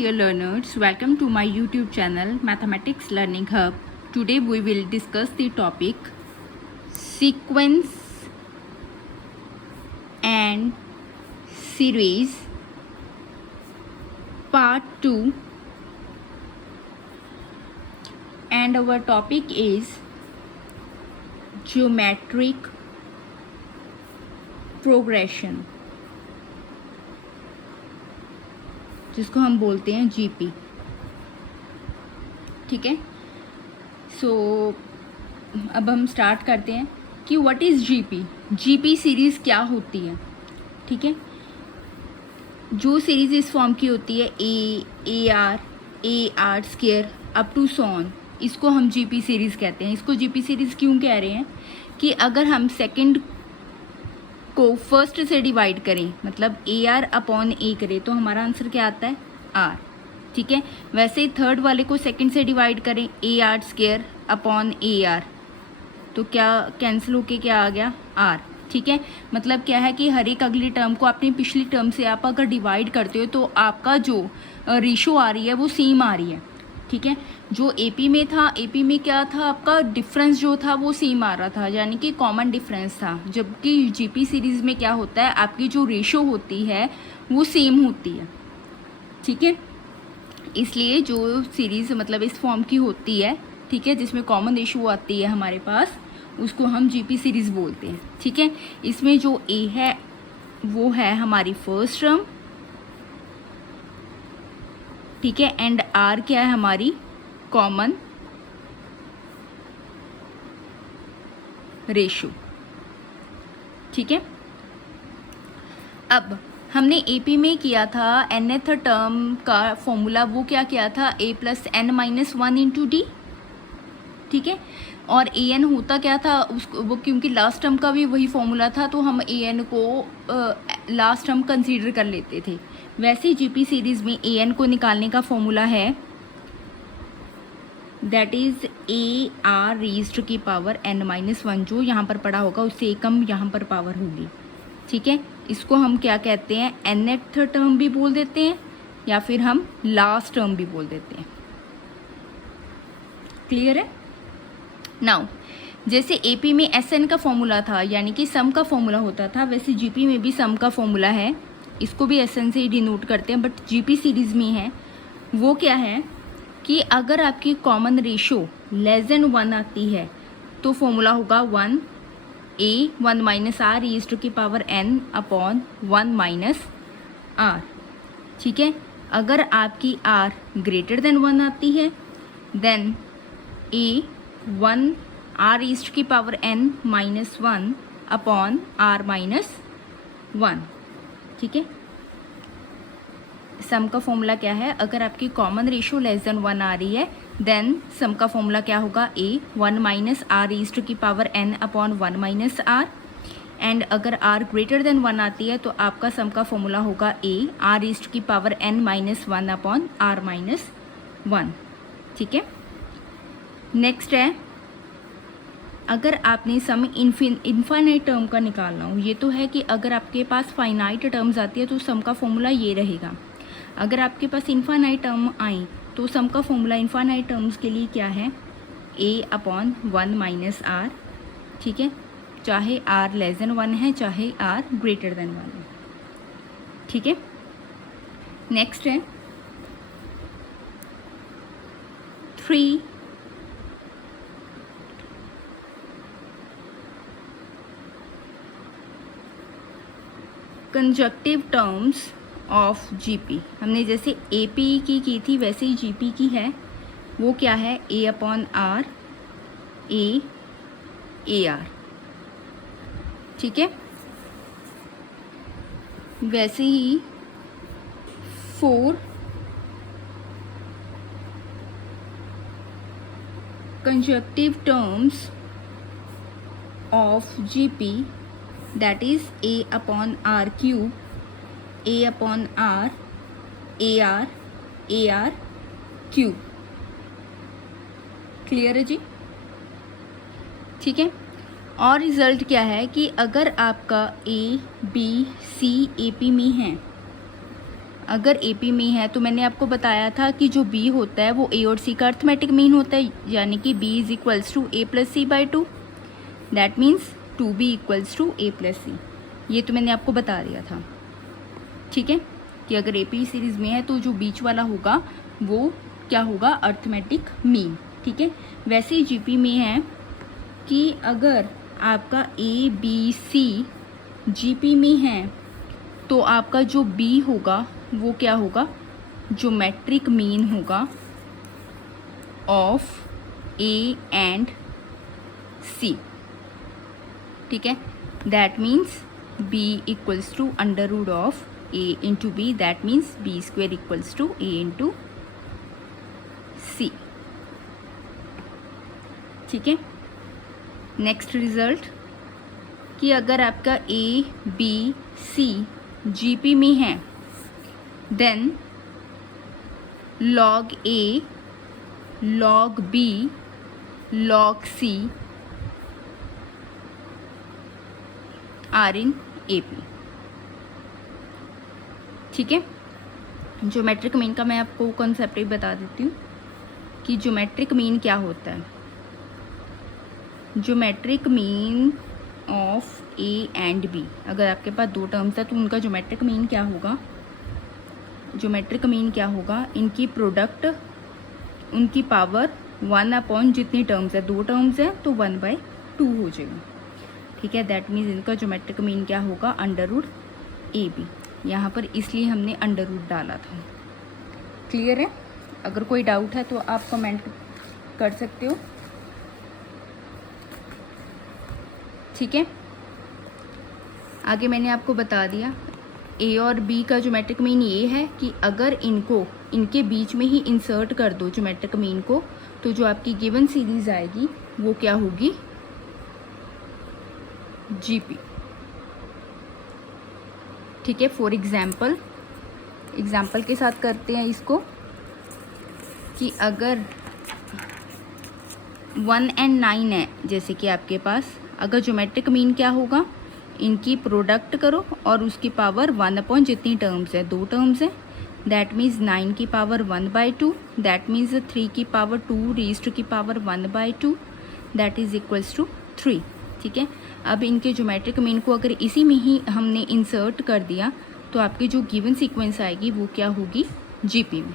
dear learners, welcome to my YouTube channel Mathematics Learning Hub. Today we will discuss the topic sequence and series part 2, and our topic is geometric progression, जिसको हम बोलते हैं GP. ठीक है, सो अब हम start करते हैं कि what is GP. GP series क्या होती है. ठीक है, जो सीरीज़ इस फॉर्म की होती है A R square up to so on, इसको हम जीपी सीरीज़ कहते हैं. इसको जीपी सीरीज़ क्यों कह रहे हैं कि अगर हम सेकंड को फर्स्ट से डिवाइड करें, मतलब ए आर अपॉन ए करें, तो हमारा आंसर क्या आता है आर. ठीक है, वैसे ही थर्ड वाले को सेकंड से डिवाइड करें ए R square upon A R, तो क्या कैंसिल होके क्या आ गया आर. ठीक है, मतलब क्या है कि हर एक अगली टर्म को अपनी पिछली टर्म से आप अगर डिवाइड करते हो तो आपका जो रेशो आ रही है वो सेम आ रही है. ठीक है, जो एपी में था, एपी में क्या था, आपका डिफरेंस जो था वो सेम आ रहा था, यानी कि कॉमन डिफरेंस था. जबकि जीपी सीरीज़ में क्या होता है, आपकी जो रेशो होती है वो सेम होती है. ठीक है, इसलिए जो सीरीज़ मतलब इस फॉर्म की होती है, ठीक है, जिसमें कॉमन रेशो आती है हमारे पास, उसको हम जीपी सीरीज़ बोलते हैं. ठीक है, इसमें जो ए है वो है हमारी फर्स्ट टर्म. ठीक है, एंड आर क्या है हमारी कॉमन रेशो. ठीक है, अब हमने एपी में किया था nth टर्म का फॉर्मूला, वो क्या किया था a plus n minus one into d. ठीक है, और ए एन होता क्या था उसको, वो क्योंकि लास्ट टर्म का भी वही फॉर्मूला था तो हम ए एन को लास्ट टर्म कंसीडर कर लेते थे. वैसे ही जीपी सीरीज़ में ए एन को निकालने का फॉर्मूला है, that is a r raised की पावर एन माइनस वन. जो यहाँ पर पड़ा होगा उससे एक कम यहाँ पर पावर होगी. ठीक है, इसको हम क्या कहते हैं, nth टर्म भी बोल देते हैं या फिर हम लास्ट टर्म भी बोल देते हैं. क्लियर है. नाउ जैसे एपी में एस एन का फॉर्मूला था, यानी कि सम का फॉर्मूला होता था, वैसे जीपी में भी सम का फॉर्मूला है. इसको भी एस एन से ही डिनोट करते हैं, बट जीपी सीरीज़ में है वो क्या है कि अगर आपकी common ratio less than one आती है तो फॉर्मूला होगा one a one minus r raised की power n upon one minus r. ठीक है, अगर आपकी आर ग्रेटर देन वन आती है then a one r raised की power n minus one upon r minus one. ठीक है, सम का फॉर्मूला क्या है, अगर आपकी common ratio less than one आ रही है देन सम का फॉर्मूला क्या होगा, a one minus r raised की power n upon one minus r. And अगर आर ग्रेटर देन वन आती है तो आपका सम का फॉर्मूला होगा ए आर रेज़्ड की power n minus one upon r minus one. ठीक है, नेक्स्ट है, अगर आपने सम इनफाइनाइट टर्म का निकालना हो, ये तो है कि अगर आपके पास फाइनाइट टर्म्स आती है तो सम का फॉर्मूला ये रहेगा. अगर आपके पास इनफाइनाइट टर्म आई तो सम का फॉर्मूला इनफाइनाइट टर्म्स के लिए क्या है, ए अपॉन वन माइनस आर. ठीक है, चाहे आर लेस देन वन है चाहे आर ग्रेटर देन वन है. ठीक है, नेक्स्ट है 3 कंजक्टिव टर्म्स ऑफ जीपी. हमने जैसे एपी की थी वैसे ही जीपी की है, वो क्या है, ए अपॉन आर ए आर. ठीक है, वैसे ही 4 conjunctive terms of GP, that is a upon r cube, a upon r, ar cube. Clear है जी. ठीक है, और रिज़ल्ट क्या है कि अगर आपका A B C A P में है, अगर ए पी में है तो मैंने आपको बताया था कि जो बी होता है वो ए और सी का अर्थमेटिक मीन होता है, यानी कि b is equals to a plus c by 2, that means 2b equals to a plus c. ये तो मैंने आपको बता दिया था, ठीक है, कि अगर ए पी सीरीज़ में है तो जो बीच वाला होगा वो क्या होगा, अर्थमेटिक मीन, ठीक है। वैसे ही जीपी में है कि अगर आपका ए बी सी जीपी में है तो आपका जो बी होगा वो क्या होगा, ज्योमेट्रिक मीन होगा ऑफ ए एंड सी, ठीक है। That means b equals to under root of a into b, that means b square equals to a into c, ठीक है। नेक्स्ट रिजल्ट कि अगर आपका ए बी सी जीपी में है then log A, log B, log C are in A P, ठीक है। Geometric mean का मैं आपको कॉन्सेप्ट ही बता देती हूँ कि ज्योमेट्रिक मीन क्या होता है। Geometric mean of A and B, अगर आपके पास दो टर्म्स है तो उनका ज्योमेट्रिक मीन क्या होगा, ज्योमेट्रिक मीन क्या होगा, इनकी प्रोडक्ट, उनकी पावर 1 अपॉन जितनी टर्म्स है, दो टर्म्स है तो 1/2 हो जाएगा, ठीक है। दैट मीन्स इनका ज्योमेट्रिक मीन क्या होगा, अंडर रूट ए बी। यहाँ पर इसलिए हमने अंडर रूट डाला था। क्लियर है? अगर कोई डाउट है तो आप कमेंट कर सकते हो, ठीक है। आगे मैंने आपको बता दिया ए और बी का ज्योमेट्रिक मीन ये है कि अगर इनको इनके बीच में ही इंसर्ट कर दो ज्योमेट्रिक मीन को तो जो आपकी गिवन सीरीज आएगी वो क्या होगी, जीपी, ठीक है। फॉर एग्जाम्पल के साथ करते हैं इसको कि अगर 1 and 9 है, जैसे कि आपके पास, अगर ज्योमेट्रिक मीन क्या होगा, इनकी प्रोडक्ट करो और उसकी पावर 1 अपॉन जितनी टर्म्स है, दो टर्म्स है, दैट मीन्स 9 की पावर 1/2, दैट मीन्स 3 की पावर 2 रेज़्ड की power 1/2, that is equals to 3, ठीक है। अब इनके ज्योमेट्रिक मीन को अगर इसी में ही हमने इंसर्ट कर दिया तो आपकी जो गिवन सीक्वेंस आएगी वो क्या होगी, जीपी में,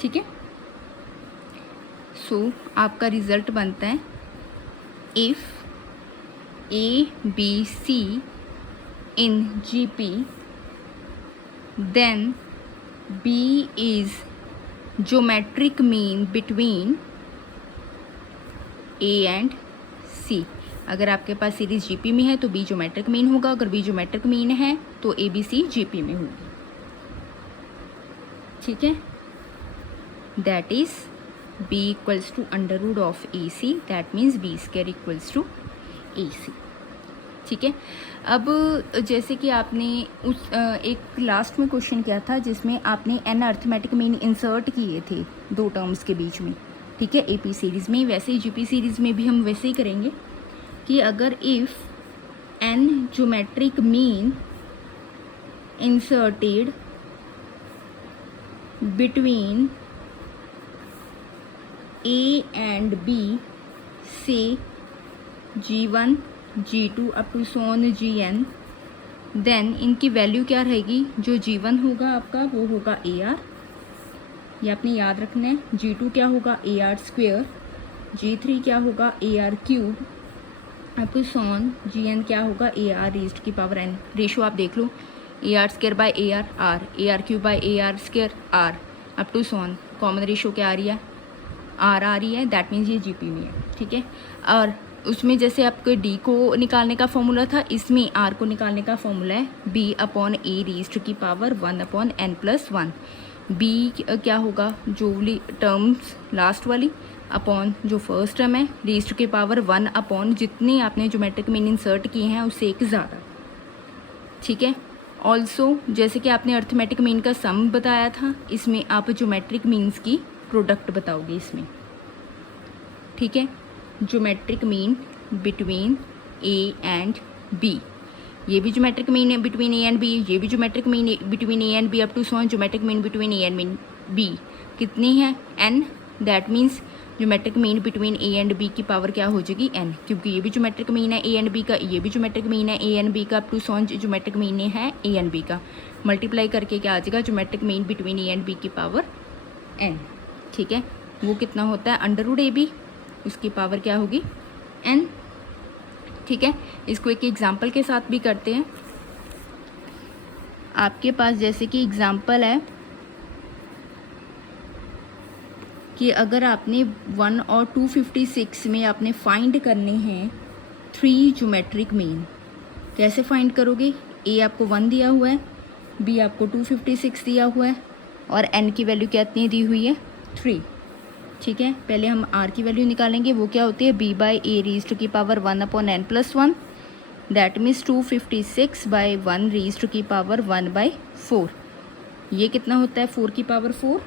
ठीक है। सो आपका रिजल्ट बनता है if A B C in GP then B is geometric mean between A and C। अगर आपके पास सीरीज जीपी में है तो B ज्योमेट्रिक मीन होगा, अगर B ज्योमेट्रिक मीन है तो ABC जीपी में होगी, ठीक है। That is B equals to under root of AC, that means B square equals to AC, ठीक है। अब जैसे कि आपने उस एक लास्ट में क्वेश्चन किया था जिसमें आपने एन अर्थमेटिक मीन इंसर्ट किए थे दो टर्म्स के बीच में, ठीक है, एपी सीरीज़ में। वैसे ही जीपी सीरीज़ में भी हम वैसे ही करेंगे कि अगर if n geometric mean inserted between A and B से G1 G2 up to so on Gn, then इनकी वैल्यू क्या रहेगी, जो G1 होगा आपका वो होगा AR, ये आपने याद रखना है। G2 क्या होगा, AR स्क्वेयर, G3 क्या होगा, AR cube, up to so on Gn क्या होगा, AR रेज़्ड की पावर n। रेशो आप देख लो, AR square by AR R, AR cube by AR square R, up to so on common ratio क्या आ रही है, R आ रही है, दैट मीन्स ये GP में है, ठीक है। और उसमें जैसे आपको D को निकालने का फॉर्मूला था, इसमें R को निकालने का फॉर्मूला है B अपॉन A रेज़्ड की पावर 1 अपॉन n+1। B क्या होगा, जो टर्म्स लास्ट वाली अपॉन जो फर्स्ट टर्म है, रेज़्ड की पावर 1 अपॉन जितने आपने ज्योमेट्रिक मीन इंसर्ट किए हैं उससे एक ज़्यादा, ठीक है। ऑल्सो जैसे कि आपने अर्थमेटिक मीन का सम बताया था, इसमें आप ज्योमेट्रिक मीन्स की प्रोडक्ट बताओगे इसमें, ठीक है। Geometric mean between A and B, ये भी ज्योमेट्रिक मीन है बिटवीन ए एंड बी, ये भी geometric mean between A and B up to so geometric mean between A and B कितनी है n। दैट मीन्स geometric mean between A and B की पावर क्या हो जाएगी n, क्योंकि ये भी ज्योमेट्रिक मीन है ए एंड बी का, ये भी ज्योमेट्रिक मीन है ए एंड बी का up to so geometric mean है ए एंड बी का। मल्टीप्लाई करके क्या आ जाएगा geometric mean between A and B की पावर n। ठीक है, वो कितना होता है अंडर रूट ए बी, उसकी पावर क्या होगी n। ठीक है, इसको एक एग्जाम्पल के साथ भी करते हैं। आपके पास जैसे कि एग्जाम्पल है कि अगर आपने 1 और 256 में आपने फाइंड करने हैं 3 ज्योमेट्रिक मीन, कैसे फाइंड करोगे? ए आपको 1 दिया हुआ है, बी आपको 256 दिया हुआ है और n की वैल्यू कितनी दी हुई है 3। ठीक है, पहले हम r की वैल्यू निकालेंगे, वो क्या होती है b by a raise to की power 1 upon n plus 1, that means 256 by 1 raise to की पावर 1 बाई 4। ये कितना होता है 4 की पावर 4,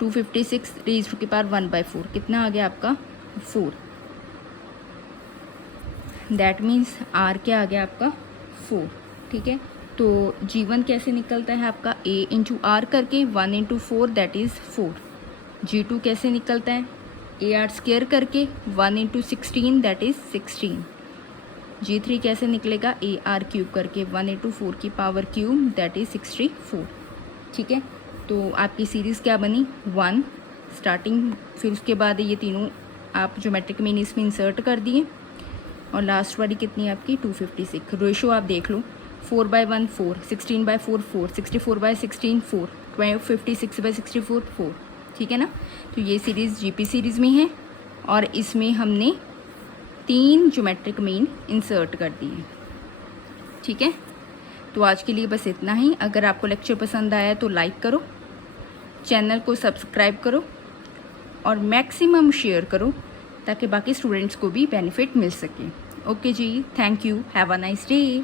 256 रीज टू की पावर 1 बाई 4 कितना आ गया आपका 4। दैट मीन्स r क्या आ गया आपका 4। ठीक है, तो g1 कैसे निकलता है आपका a इंटू आर करके 1 इंटू 4 दैट इज़ 4। g2 कैसे निकलता है ए आर स्क्वेयर करके 1 इंटू 16 दैट इज़ 16। g3 कैसे निकलेगा ए आर क्यूब करके 1 इंटू 4 की पावर क्यूब दैट इज़ 64। ठीक है, तो आपकी सीरीज़ क्या बनी 1 स्टार्टिंग, फिर उसके बाद ये तीनों आप ज्योमेट्रिक मीन इसमें इंसर्ट कर दिए और लास्ट वाली कितनी है आपकी 256। रेशो आप देख लो 4 बाई 1 4, 16 बाई 4 4, 64 बाई 16 4, 56 बाई 64 4। ठीक है ना, तो ये सीरीज़ जीपी सीरीज़ में है और इसमें हमने 3 ज्योमेट्रिक मीन इंसर्ट कर दिए। ठीक है, तो आज के लिए बस इतना ही। अगर आपको लेक्चर पसंद आया तो लाइक करो, चैनल को सब्सक्राइब करो और मैक्सिमम शेयर करो ताकि बाकी स्टूडेंट्स को भी बेनिफिट मिल सके। Okay ji, thank you, have a nice day.